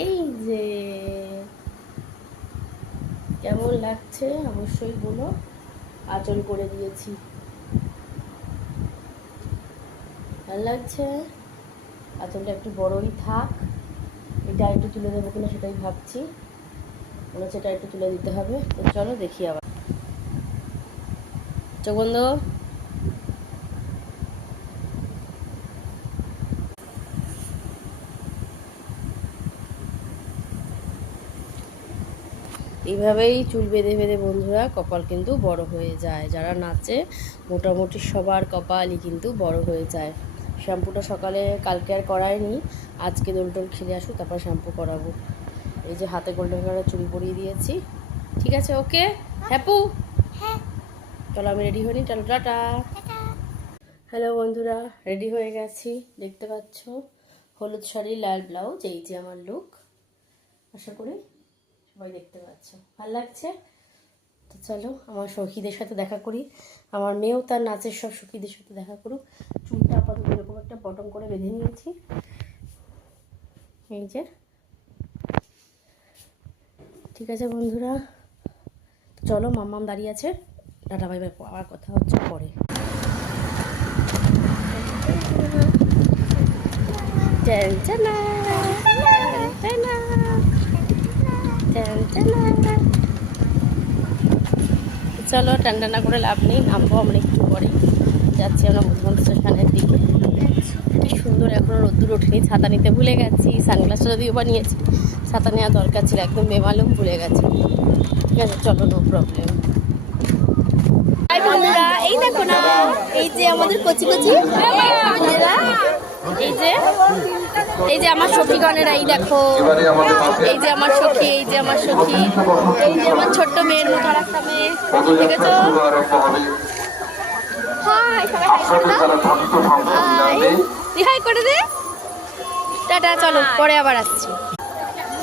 এই যে কেমন লাগছে অবশ্যই বলো। আঁচল করে দিয়েছি, ভালো লাগছে। আঁচলটা একটু বড়ই থাক, এটা একটু তুলে দেবো কিনা সেটাই ভাবছি। মনে হচ্ছে এটা একটু তুলে দিতে হবে। তো চলো দেখি আবার। চোখ বন্ধ। এইভাবেই চুল বেঁধে বেঁধে বন্ধুরা কপাল কিন্তু বড় হয়ে যায়। যারা নাচে মোটামুটি সবার কপালই কিন্তু বড় হয়ে যায়। শ্যাম্পুটা সকালে কালকে আর করায়নি, আজকে দোল টোল খেলে আসুক তারপর শ্যাম্পু করাবো। এই যে হাতে গোল্ডেন কালার চুড়ি পরিয়ে দিয়েছি। ঠিক আছে, ওকে হ্যাপু। চলো আমি রেডি হইনি, চলো টাটা। হ্যালো বন্ধুরা, রেডি হয়ে গেছি, দেখতে পাচ্ছ। হলুদ শাড়ি, লাল ব্লাউজ, এই যে আমার লুক। আশা করি সবাই দেখতে পাচ্ছ, ভালো লাগছে। তো চলো আমার সখীদের সাথে দেখা করি। আমার মেয়েও তার নাচের সব সখীদের সাথে দেখা করুক। চুলটা আপাতত এরকম একটা বটম করে বেঁধে নিয়েছি, এই যে। ঠিক আছে বন্ধুরা, চলো মাম্মাম দাঁড়িয়ে আছে, টাটা বাই বাই, আবার কথা হচ্ছে পরে। চলো টান্ডানা করে লাভ নেই, নামবো আমরা একটু পরে। যাচ্ছি আমরা বর্ধমান স্টেশনের দিকে। কি সুন্দর, এখনও রোদ্দুর ওঠেনি, ছাতা নিতে ভুলে গেছি। সানগ্লাসটা যদিও বা নিয়েছি, ছাতা নেওয়া দরকার ছিল, একদম বেমালুম ভুলে গেছি। ঠিক আছে চলো, নো প্রবলেম। বন্ধুরা এই দেখো না, এই যে আমাদের কচি কচি মেয়েরা, এই যে আমার সখীগণেরা, এই দেখো, এই যে আমার সখী, এই যে আমার সখী, এই যে আমার ছোট্ট মেয়ের মতো আর একটা মেয়ে, দেখেছো? হাই করে দে, টাটা। চলো পরে আবার আসছি।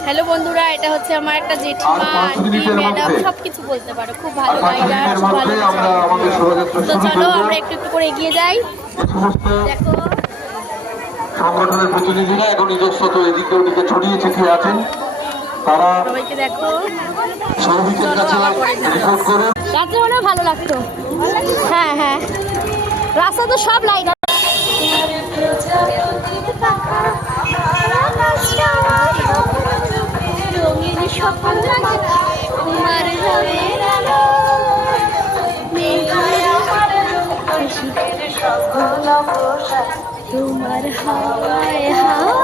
হ্যালো বন্ধুরা, এটা হচ্ছে আমার একটা জেঠিমা, আন্টি, ম্যাডাম, সব কিছু বলতে পারো। খুব ভালো গাইডার, খুব ভালো। তো চলো আমরা একটু একটু করে এগিয়ে যাই। দেখো সংগঠনের প্রতিনিধিরা এখন নিজস্বত এদিকে ওদিকে ছড়িয়ে ছিটিয়ে আছেন। তারা সবাইকে দেখো, সৌভিকের কাছে রিপোর্ট করে। রাত্রে মনে ভালো লাগতো। হ্যাঁ হ্যাঁ, রাস্তা তো সব লাইট। তোমার হাওয়ায় হাওয়া